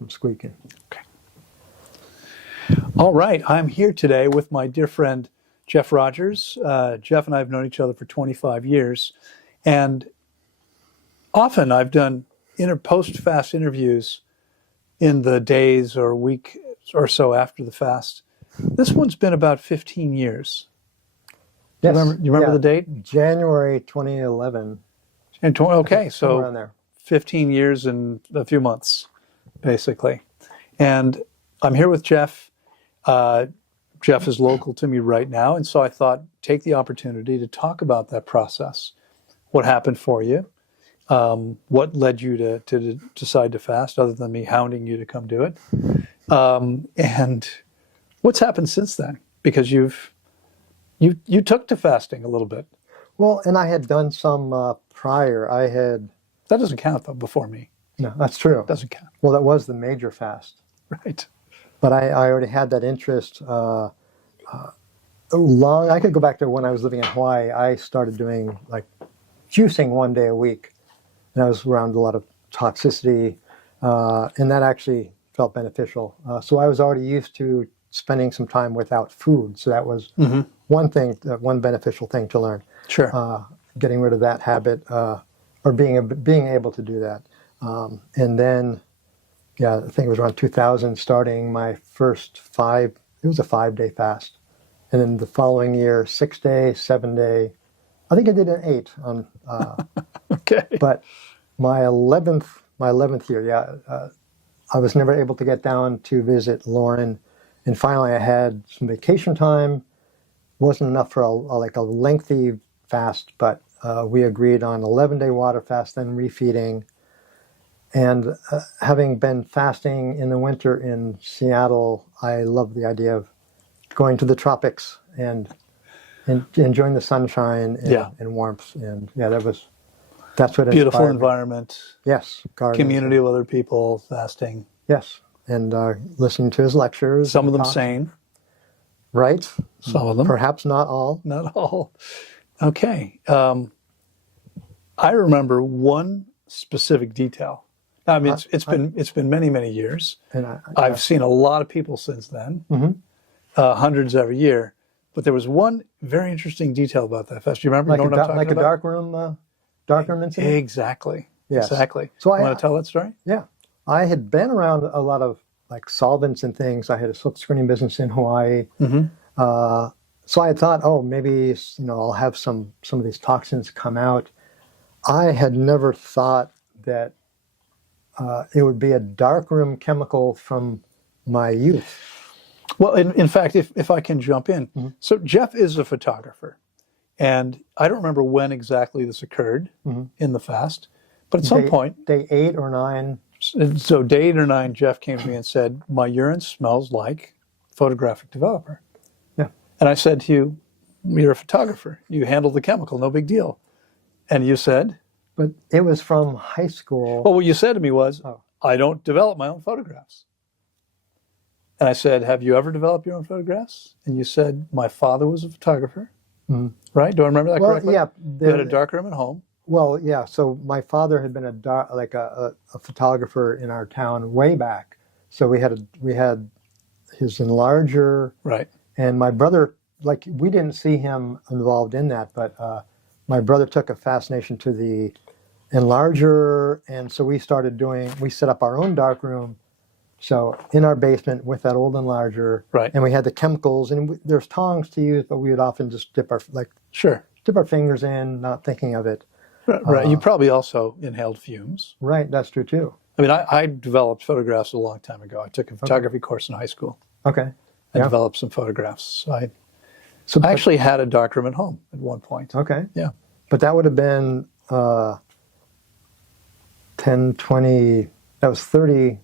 from squeaking. Okay. All right. I'm here today with my dear friend, Jeff Rogers. Jeff and I have known each other for 25 years. And often I've done post-fast interviews in the days or week or so after the fast. This one's been about 15 years. Yes. You remember the date? January 2011. Okay, so around there. 15 years and a few months, basically. And I'm here with Jeff. Jeff is local to me right now, and so I thought take the opportunity to talk about that process. What happened for you? What led you to decide to fast, other than me hounding you to come do it? And what's happened since then? Because you took to fasting a little bit. Well, and I had done some prior. That doesn't count, though, before me. No, that's true. Doesn't count. Well, that was the major fast. Right. But I already had that interest I could go back to when I was living in Hawaii. I started doing like juicing 1 day a week. And I was around a lot of toxicity, and that actually felt beneficial. So I was already used to spending some time without food. So that was one beneficial thing to learn. Sure. Getting rid of that habit, or being able to do that. And then, I think it was around 2000, starting my first it was a 5-day fast. And then the following year, 6-day, 7-day. I think I did an 8 on. Okay. But my 11th year, I was never able to get down to visit Loren, and finally I had some vacation time. Wasn't enough for a lengthy fast, but we agreed on 11-day water fast, then refeeding. And having been fasting in the winter in Seattle, I love the idea of going to the tropics and enjoying the sunshine and warmth. And that's what beautiful inspired me. Environment. Yes. Gardening. Community of other people fasting. Yes. And listening to his lectures. Some of them sane. Right. Some of them. Perhaps not all. Not all. Okay. I remember one specific detail. I mean, it's been many, many years. And I've seen a lot of people since then, hundreds every year. But there was one very interesting detail about that fest. Do you remember? Like a darkroom incident? Exactly. Yes. Exactly. So you want to tell that story? Yeah. I had been around a lot of solvents and things. I had a silk screening business in Hawaii. So I thought, maybe I'll have some of these toxins come out. I had never thought that it would be a darkroom chemical from my youth. Well, in fact, if I can jump in. So Jeff is a photographer. And I don't remember when exactly this occurred in the fast. But at some point... Day 8 or 9. So day 8 or 9, Jeff came to me and said, my urine smells like photographic developer. Yeah. And I said to you, you're a photographer. You handle the chemical, no big deal. And you said... But it was from high school. Well, what you said to me was, I don't develop my own photographs. And I said, have you ever developed your own photographs? And you said, my father was a photographer. Right? Do I remember that correctly? Yeah. You had a darkroom at home. Well, yeah. So my father had been a photographer in our town way back. So we had his enlarger. Right. And my brother, we didn't see him involved in that, but my brother took a fascination to the enlarger, and so we set up our own darkroom. So in our basement with that old enlarger, right. And we had the chemicals, and there's tongs to use, but we would often just dip our fingers in, not thinking of it. Right. You probably also inhaled fumes. Right. That's true too. I mean, I developed photographs a long time ago. I took a photography course in high school. Okay. I developed some photographs. I actually had a darkroom at home at one point. Okay. Yeah. But that would have been 10, 20, that was 30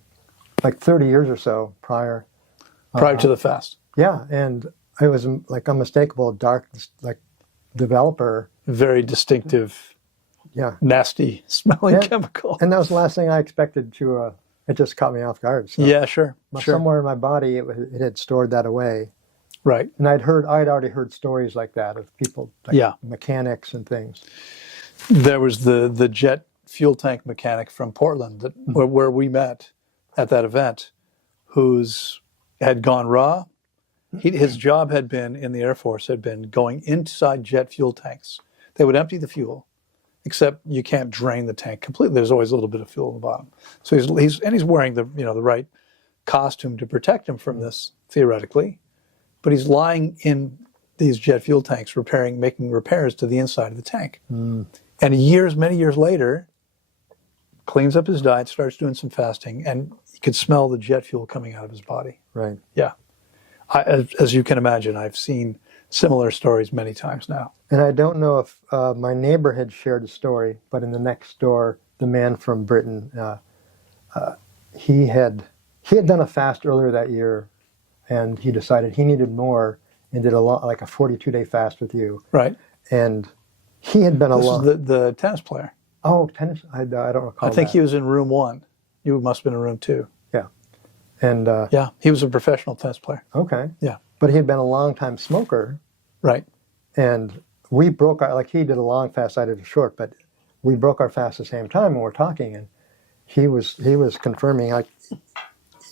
years or so prior. Prior to the fast. Yeah, and it was unmistakable, dark, developer. Very distinctive, nasty smelling chemical. And that was the last thing I expected to, it just caught me off guard. So yeah, sure. Somewhere in my body, it had stored that away. Right. And I'd already heard stories like that of people, mechanics and things. There was the jet fuel tank mechanic from Portland where we met. at that event had gone raw. His job had been in the Air Force, had been going inside jet fuel tanks. They would empty the fuel, except you can't drain the tank completely. There's always a little bit of fuel in the bottom. So he's wearing the right costume to protect him from this, theoretically. But he's lying in these jet fuel tanks, making repairs to the inside of the tank. And many years later, cleans up his diet, starts doing some fasting, and you could smell the jet fuel coming out of his body. Right. Yeah. As you can imagine, I've seen similar stories many times now. And I don't know if my neighbor had shared the story, but in the next door, the man from Britain, he had done a fast earlier that year, and he decided he needed more, and did like a 42-day fast with you. Right. And he had been the tennis player. Oh, tennis? I don't recall. I think he was in room 1. You must have been in room 2. Yeah. And yeah, he was a professional tennis player. Okay. Yeah. But he had been a long-time smoker. Right. And we broke our, like he did a long fast, I did a short, but we broke our fast at the same time when we're talking, and he was confirming, like,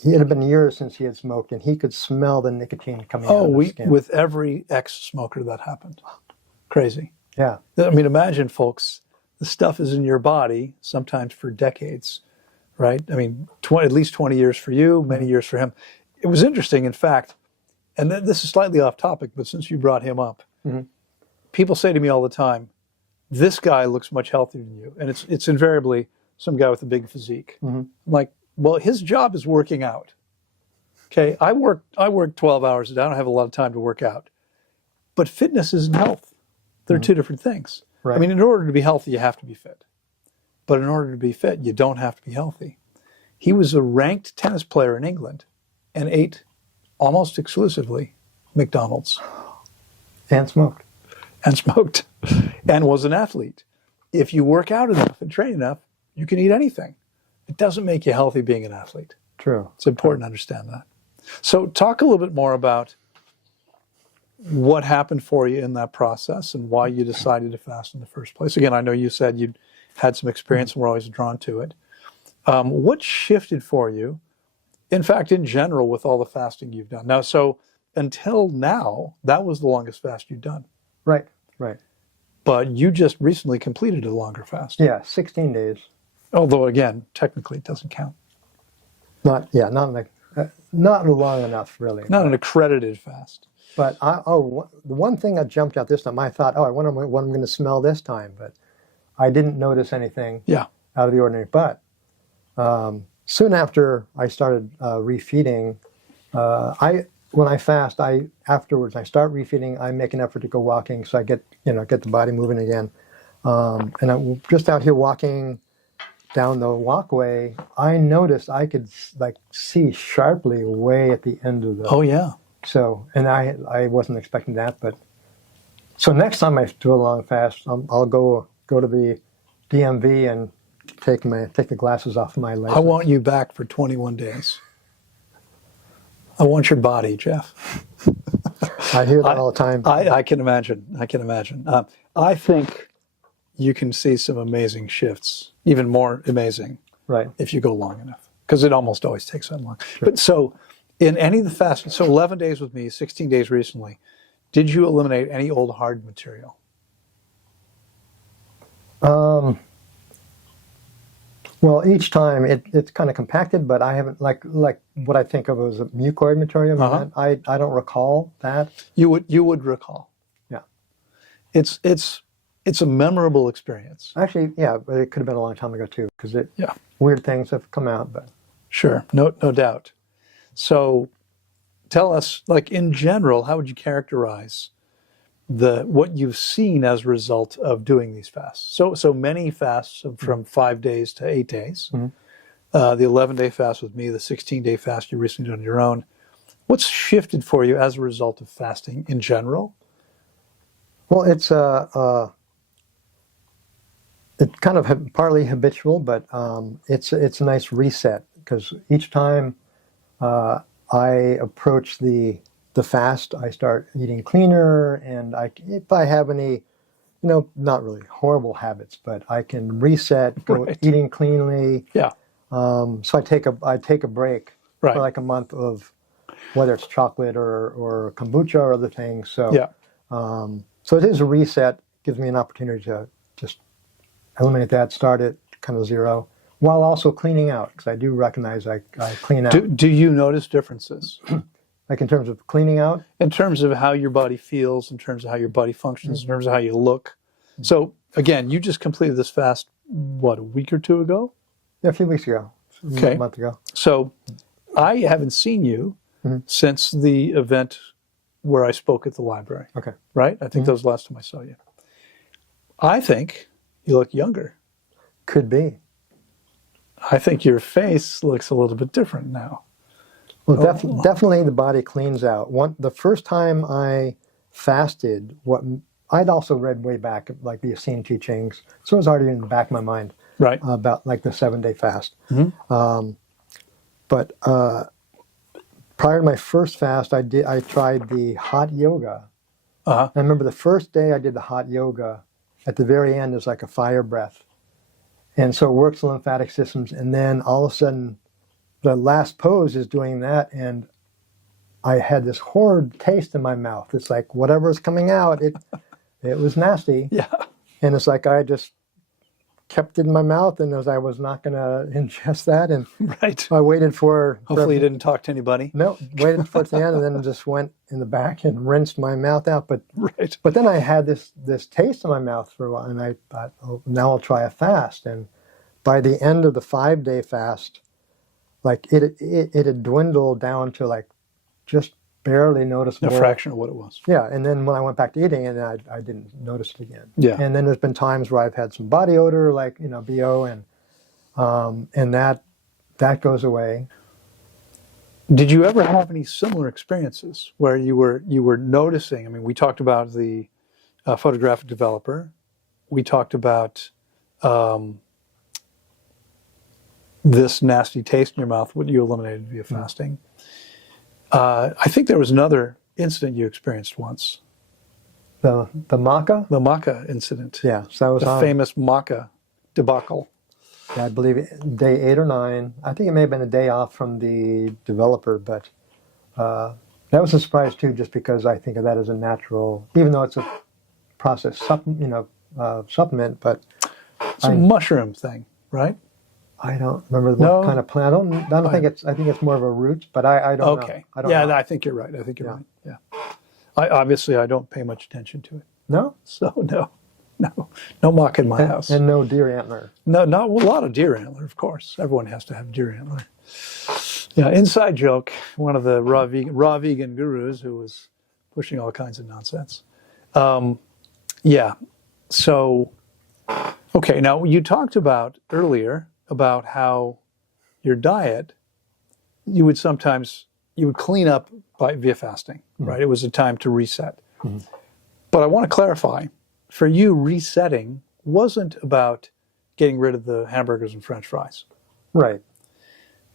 it had been years since he had smoked, and he could smell the nicotine coming out of his skin. With every ex-smoker that happened. Crazy. Yeah. I mean, imagine, folks, the stuff is in your body sometimes for decades, right? I mean, at least 20 years for you, many years for him. It was interesting, in fact, and this is slightly off topic, but since you brought him up, people say to me all the time, this guy looks much healthier than you. And it's invariably some guy with a big physique. I'm like, well, his job is working out. Okay, I work 12 hours a day. I don't have a lot of time to work out. But fitness isn't health. They're two different things. Right. I mean, in order to be healthy, you have to be fit. But in order to be fit, you don't have to be healthy. He was a ranked tennis player in England and ate almost exclusively McDonald's. And smoked. And was an athlete. If you work out enough and train enough, you can eat anything. It doesn't make you healthy being an athlete. True. It's important to understand that. So talk a little bit more about what happened for you in that process and why you decided to fast in the first place. Again, I know you said you'd had some experience and were always drawn to it. What shifted for you, in fact, in general, with all the fasting you've done? Now, so until now, that was the longest fast you've done. Right. But you just recently completed a longer fast. Yeah, 16 days. Although, again, technically it doesn't count. Not long enough, really. Not an accredited fast. But the one thing that jumped out this time, I thought, I wonder what I'm going to smell this time. But I didn't notice anything out of the ordinary. But soon after I started refeeding, when I fast, afterwards I start refeeding. I make an effort to go walking, so I get the body moving again. And I'm just out here walking down the walkway. I noticed I could see sharply way at the end of the. Oh yeah. So, and I wasn't expecting that, but so next time I do a long fast, I'll go to the DMV and take the glasses off my license. I want you back for 21 days. I want your body, Jeff. I hear that all the time. I can imagine. I think you can see some amazing shifts, even more amazing, right? If you go long enough, because it almost always takes that long. Sure. But so, in any of the fasts, so 11 days with me, 16 days recently, did you eliminate any old hard material? Well, each time it's kind of compacted, but I haven't like what I think of as a mucoid material. I don't recall that. You would recall. Yeah. It's a memorable experience. Actually, yeah, but it could have been a long time ago too, because weird things have come out. But sure, no doubt. So, tell us, like in general, how would you characterize what you've seen as a result of doing these fasts? So many fasts from 5 days to 8 days. The 11-day fast with me, the 16-day fast you recently did on your own. What's shifted for you as a result of fasting in general? Well, it's kind of partly habitual, but it's a nice reset, because each time I approach the fast, I start eating cleaner, and if I have any, not really horrible habits, but I can reset, go eating cleanly. Yeah. So I take a break Right. for like a month of whether it's chocolate or kombucha or other things. So Yeah. so it is a reset. Gives me an opportunity to just eliminate that, start at kind of zero, while also cleaning out, because I do recognize I clean out. Do you notice differences Like in terms of cleaning out. in terms of how your body feels, in terms of how your body functions, in terms of how you look? So again, you just completed this fast, what, a week or two ago? Yeah, a few weeks ago, Okay. a month ago. So I haven't seen you since the event where I spoke at the library, Okay. right? I think that was the last time I saw you. I think you look younger. Could be. I think your face looks a little bit different now. Well, definitely the body cleans out. The first time I fasted, what I'd also read way back, like the Essene teachings, so it was already in the back of my mind Right. about like the 7-day fast. But prior to my first fast, I tried the hot yoga. Uh-huh. I remember the first day I did the hot yoga. At the very end, there's like a fire breath, and so it works the lymphatic systems. And then all of a sudden, the last pose is doing that, and I had this horrid taste in my mouth. It's like whatever's coming out, it was nasty. Yeah. And it's like I just kept it in my mouth, and as I was not going to ingest that, and Right. I waited for. Hopefully you didn't talk to anybody. No, waited for it to the end, and then just went in the back and rinsed my mouth out. But Right. but then I had this taste in my mouth for a while, and I thought, oh, now I'll try a fast. And by the end of the 5-day fast, like it had dwindled down to like just barely noticeable. A fraction of what it was. Yeah, and then when I went back to eating, and I didn't notice it again. Yeah. And then there's been times where I've had some body odor, like BO, and that goes away. Did you ever have any similar experiences where you were noticing? I mean, we talked about the photographic developer. We talked about this nasty taste in your mouth, what you eliminated via fasting. I think there was another incident you experienced once. The maca. The maca incident. Yeah, so that was The on. famous maca debacle. I believe day 8 or 9. I think it may have been a day off from the developer, but that was a surprise too, just because I think of that as a natural, even though it's a processed supplement. But It's a mushroom thing, right? I don't remember No. what kind of plant. I don't think it's. I think it's more of a root, but I don't know. Okay. I don't Yeah, know. I think you're right. I think you're right. Yeah. I don't pay much attention to it. No, So no mock in my house. and no deer antler. No, not a lot of deer antler, of course. Everyone has to have deer antler. Yeah, inside joke. One of the raw vegan gurus who was pushing all kinds of nonsense. Yeah. So, okay. Now you talked about earlier about how your diet, you would clean up via fasting, right? It was a time to reset. But I want to clarify, for you, resetting wasn't about getting rid of the hamburgers and French fries. Right.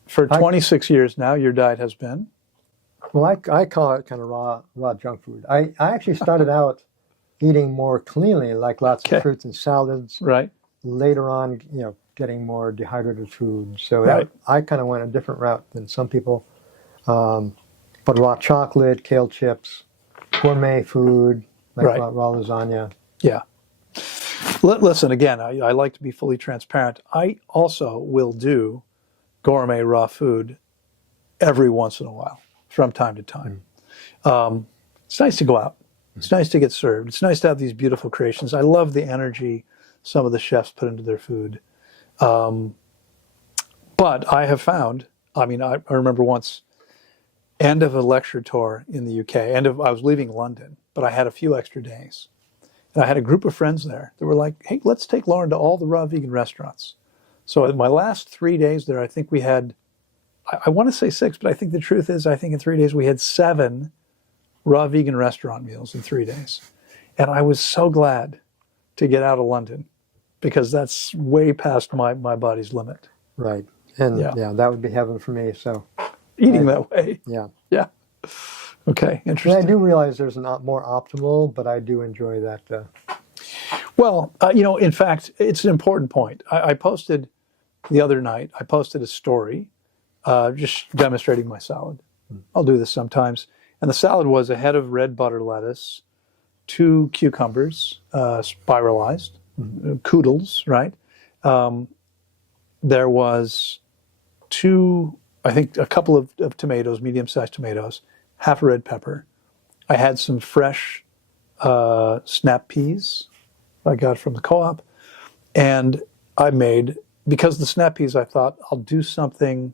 For 26 years now, your diet has been? Well, I call it kind of raw junk food. I actually started out eating more cleanly, like lots of fruits and salads. Right. Later on, getting more dehydrated food. So Right. I kind of went a different route than some people. But raw chocolate, kale chips, gourmet food, like Right. raw lasagna. Yeah. Listen, again, I like to be fully transparent. I also will do gourmet raw food every once in a while, from time to time. It's nice to go out. It's nice to get served. It's nice to have these beautiful creations. I love the energy some of the chefs put into their food. But I have found, I remember once, end of a lecture tour in the UK, I was leaving London, but I had a few extra days. And I had a group of friends there that were like, hey, let's take Loren to all the raw vegan restaurants. So in my last 3 days there, I think we had, I want to say 6, but I think the truth is, I think in 3 days we had 7 raw vegan restaurant meals in 3 days. And I was so glad to get out of London because that's way past my body's limit. Right. And Yeah. that would be heaven for me. So Eating that way. yeah. Yeah. Okay, And I interesting. do realize there's a lot more optimal, but I do enjoy that. Well, in fact, it's an important point. I posted the other night, I posted a story just demonstrating my salad. I'll do this sometimes. And the salad was a head of red butter lettuce, 2 cucumbers, spiralized, coodles, right? There was a couple of tomatoes, medium-sized tomatoes, half a red pepper. I had some fresh snap peas I got from the co-op. And I made, because the snap peas, I thought, I'll do something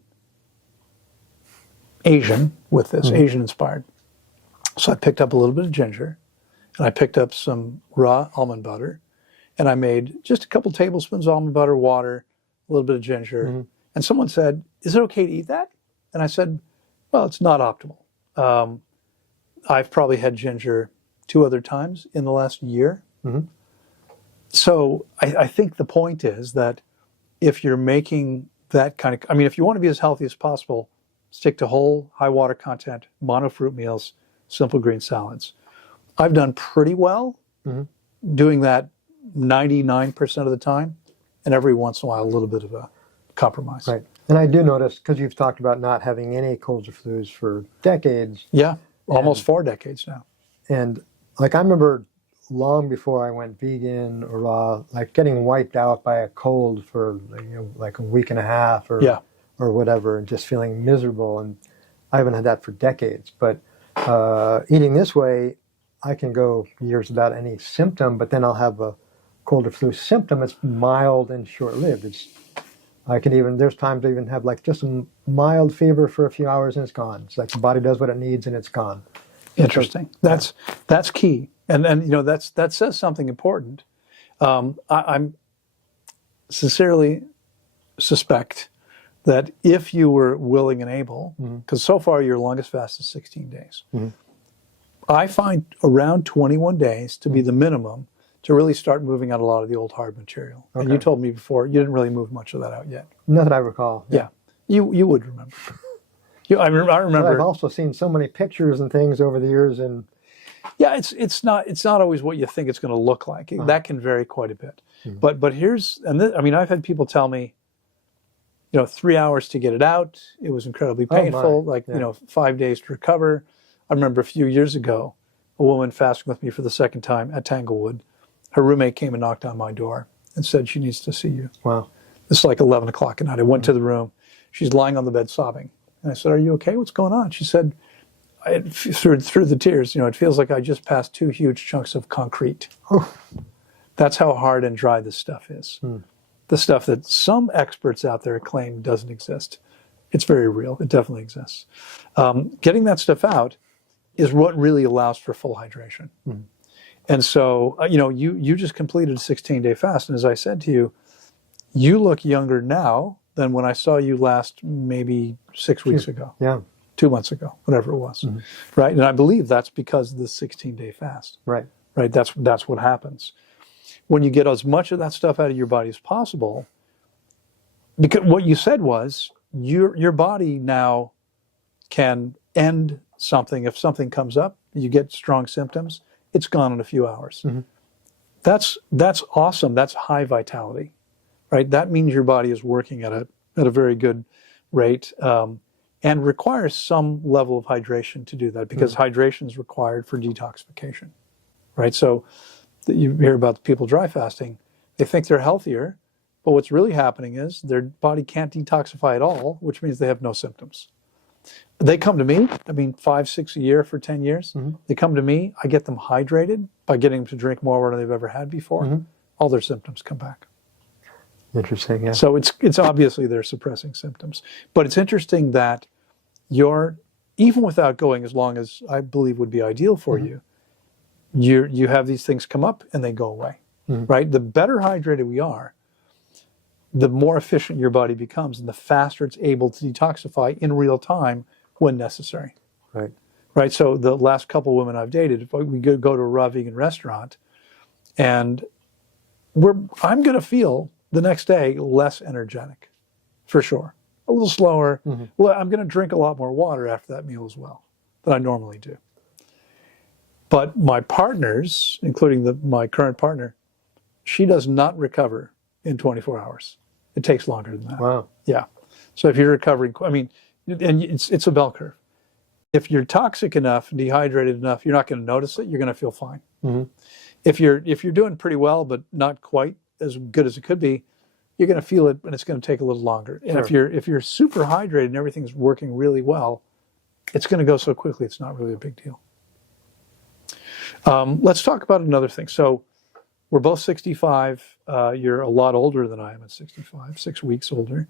Asian with this, Asian inspired. So I picked up a little bit of ginger, and I picked up some raw almond butter, and I made just a couple tablespoons of almond butter, water, a little bit of ginger. And someone said, "Is it okay to eat that?" And I said, "Well, it's not optimal. I've probably had ginger 2 other times in the last year." So I think the point is that if you're making that kind of, I mean, if you want to be as healthy as possible, stick to whole, high water content, monofruit meals, simple green salads. I've done pretty well doing that 99% of the time, and every once in a while, a little bit of a compromise. Right. And I do notice, because you've talked about not having any colds or flus for decades. Yeah, almost 4 decades now. And like I remember long before I went vegan or raw, like getting wiped out by a cold for like a week and a half or whatever, and just feeling miserable. And I haven't had that for decades. But eating this way, I can go years without any symptom, but then I'll have a cold or flu symptom. It's mild and short-lived. There's times I even have like just a mild fever for a few hours and it's gone. It's like the body does what it needs and it's gone. Interesting. That's key. And that says something important. I'm sincerely suspect that if you were willing and able, because so far your longest fast is 16 days, I find around 21 days to be the minimum to really start moving out a lot of the old hard material. Okay. And you told me before you didn't really move much of that out yet. Not that I recall. Yeah. You would remember. I remember. But I've also seen so many pictures and things over the years, and yeah, it's not always what you think it's going to look like. That can vary quite a bit. But I've had people tell me, 3 hours to get it out. It was incredibly painful. 5 days to recover. I remember a few years ago, a woman fasting with me for the second time at Tanglewood. Her roommate came and knocked on my door and said she needs to see you. Wow. It's like 11 o'clock at night. I went to the room. She's lying on the bed sobbing. And I said, "Are you okay? What's going on?" She said, through the tears, it feels like I just passed 2 huge chunks of concrete. That's how hard and dry this stuff is. The stuff that some experts out there claim doesn't exist. It's very real. It definitely exists. Getting that stuff out is what really allows for full hydration. And so, you just completed a 16-day fast. And as I said to you, you look younger now than when I saw you last maybe 6 weeks ago. Yeah. 2 months ago, whatever it was. Right. And I believe that's because of the 16-day fast. Right. That's what happens. When you get as much of that stuff out of your body as possible, because what you said was your body now can end something. If something comes up, you get strong symptoms, it's gone in a few hours. That's awesome. That's high vitality, right? That means your body is working at a very good rate, and requires some level of hydration to do that, because hydration is required for detoxification, right? So you hear about the people dry fasting, they think they're healthier, but what's really happening is their body can't detoxify at all, which means they have no symptoms. They come to me, 5, 6 a year for 10 years. They come to me, I get them hydrated by getting them to drink more water than they've ever had before. All their symptoms come back. Interesting, yeah. So it's obviously they're suppressing symptoms. But it's interesting that even without going as long as I believe would be ideal for you, you have these things come up and they go away, right? The better hydrated we are, the more efficient your body becomes and the faster it's able to detoxify in real time when necessary. Right. So the last couple of women I've dated, if we go to a raw vegan restaurant, and I'm going to feel the next day less energetic, for sure. A little slower. Well, I'm going to drink a lot more water after that meal as well than I normally do. But my partners, including my current partner, she does not recover in 24 hours. It takes longer than that. Wow. Yeah. So if you're recovering, I mean, and it's a bell curve. If you're toxic enough, dehydrated enough, you're not going to notice it. You're going to feel fine. Mm-hmm. If you're doing pretty well, but not quite as good as it could be, you're going to feel it, and it's going to take a little longer. And if you're super hydrated and everything's working really well, it's going to go so quickly. It's not really a big deal. Let's talk about another thing. So we're both 65. You're a lot older than I am at 65, 6 weeks older.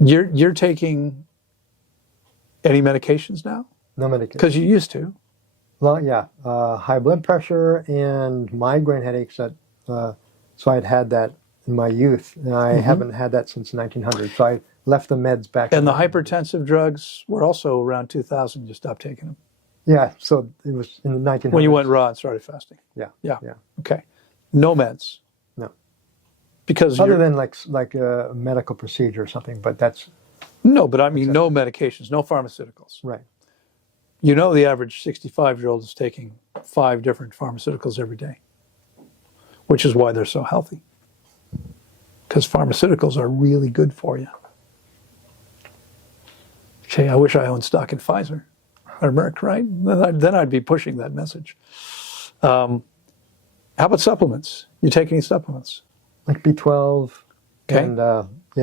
You're taking any medications now? No medication. Because you used to. Well, yeah, high blood pressure and migraine headaches. So I'd had that in my youth, and I haven't had that since 1900. So I left the meds back. And the hypertensive drugs were also around 2000. You stopped taking them. Yeah, so it was in the 1900s. When you went raw and started fasting. Yeah. Yeah. Yeah. Okay. No meds. No. Because other than like a medical procedure or something, but that's no. But I mean, no medications, no pharmaceuticals. right. You know, the average 65-year-old is taking 5 different pharmaceuticals every day, which is why they're so healthy. Because pharmaceuticals are really good for you. Okay, I wish I owned stock in Pfizer or Merck, right? Then I'd be pushing that message. How about supplements? You take any supplements? Like B12 Okay. and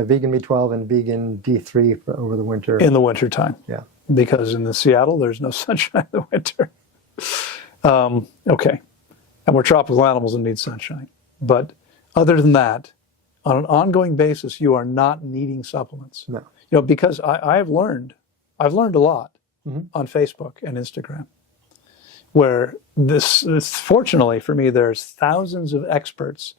vegan B12 and vegan D3 for over the winter. In the wintertime. Yeah. Because in Seattle, there's no sunshine in the winter. Okay. And we're tropical animals and need sunshine. But other than that, on an ongoing basis, you are not needing supplements. No. You know, because I've learned a lot on Facebook and Instagram, where this fortunately for me, there's thousands of experts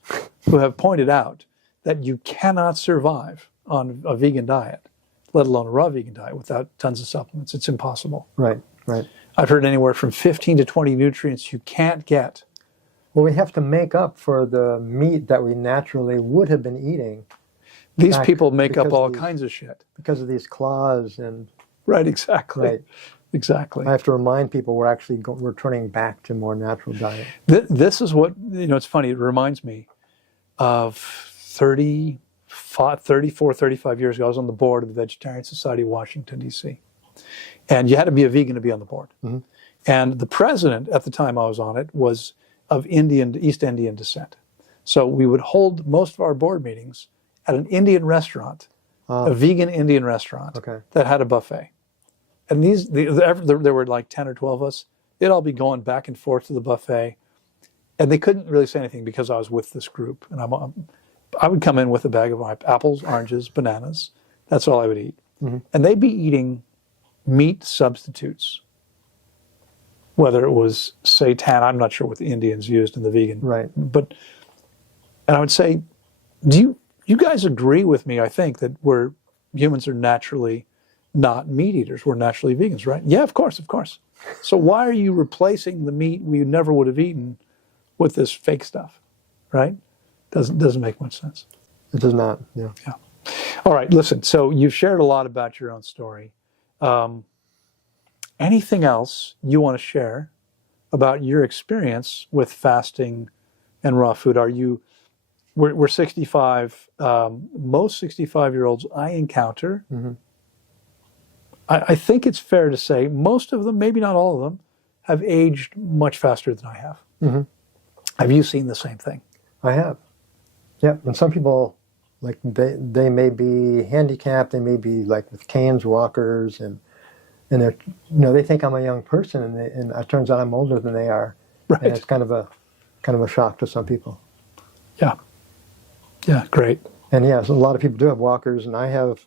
who have pointed out that you cannot survive on a vegan diet, let alone a raw vegan diet, without tons of supplements. It's impossible. Right, right. I've heard anywhere from 15 to 20 nutrients you can't get. Well, we have to make up for the meat that we naturally would have been eating. These people make up all these, kinds of shit. Because of these claws and... Right, exactly. Right. Exactly. I have to remind people we're turning back to more natural diet. This is what, it's funny, it reminds me of 34, 35 years ago. I was on the board of the Vegetarian Society of Washington, D.C. And you had to be a vegan to be on the board. Mm-hmm. And the president at the time I was on it was of East Indian descent. So we would hold most of our board meetings at an Indian restaurant, a vegan Indian restaurant that had a buffet. And there were like 10 or 12 of us. They'd all be going back and forth to the buffet. And they couldn't really say anything because I was with this group. And I would come in with a bag of apples, oranges, bananas. That's all I would eat. Mm-hmm. And they'd be eating meat substitutes. Whether it was seitan, I'm not sure what the Indians used in the vegan. Right. And I would say, do you guys agree with me, I think, that humans are naturally not meat eaters. We're naturally vegans, right? Yeah, of course. So why are you replacing the meat we never would have eaten with this fake stuff, right? Doesn't make much sense. It does not, yeah. Yeah. All right, listen, so you've shared a lot about your own story. Anything else you want to share about your experience with fasting and raw food? We're 65. Most 65-year-olds I encounter, I think it's fair to say most of them, maybe not all of them, have aged much faster than I have. Mm-hmm. Have you seen the same thing? I have. Yeah, and some people, like they may be handicapped, they may be like with canes, walkers, and they're, they think I'm a young person, and it turns out I'm older than they are. Right. And it's kind of a shock to some people. Yeah. Yeah, great. And yeah, so a lot of people do have walkers, and I have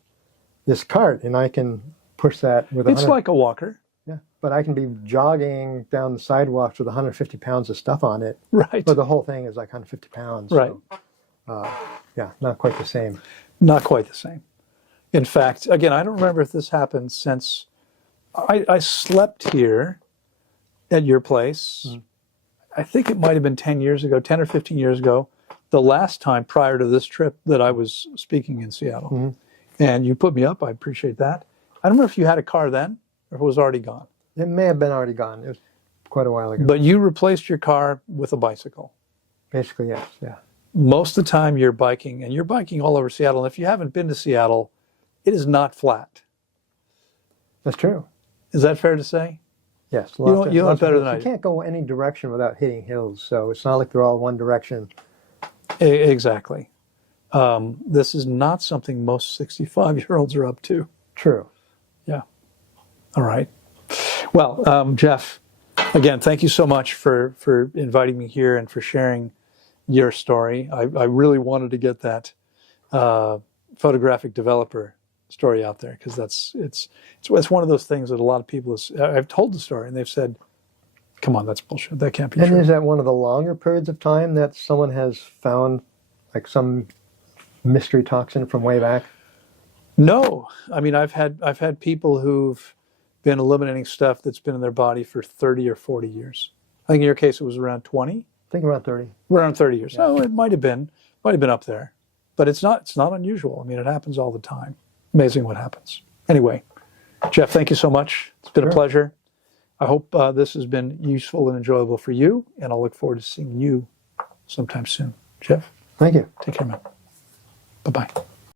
this cart, and I can push that with It's like a walker. Yeah, but I can be jogging down the sidewalks with 150 pounds of stuff on it. Right. But the whole thing is like 150 pounds. Right. So, yeah, not quite the same. Not quite the same. In fact, again, I don't remember if this happened since I slept here at your place. Mm-hmm. I think it might have been 10 or 15 years ago, the last time prior to this trip that I was speaking in Seattle. Mm-hmm. And you put me up. I appreciate that. I don't know if you had a car then or if it was already gone. It may have been already gone. It was quite a while ago. But you replaced your car with a bicycle. Basically, yes. Yeah. most of the time you're biking, and you're biking all over Seattle. And if you haven't been to Seattle, it is not flat. That's true. Is that fair to say? Yes. You know it better than I You do. can't go any direction without hitting hills, so it's not like they're all one direction. Exactly. This is not something most 65-year-olds are up to. True. Yeah. All right. Well, Jeff, again, thank you so much for inviting me here and for sharing your story. I really wanted to get that photographic developer story out there because it's one of those things that a lot of people I've told the story and they've said, "Come on, that's bullshit. That can't be And true." is that one of the longer periods of time that someone has found like some mystery toxin from way back? No, I mean I've had people who've been eliminating stuff that's been in their body for 30 or 40 years. I think in your case it was around 20. I think around 30. Around 30 years. Yeah. Oh, it might have been up there, but it's not unusual. I mean, it happens all the time. Amazing what happens. Anyway, Jeff, thank you so much. It's been a pleasure. I hope this has been useful and enjoyable for you, and I'll look forward to seeing you sometime soon. Jeff, Thank you. take care, man. Bye-bye.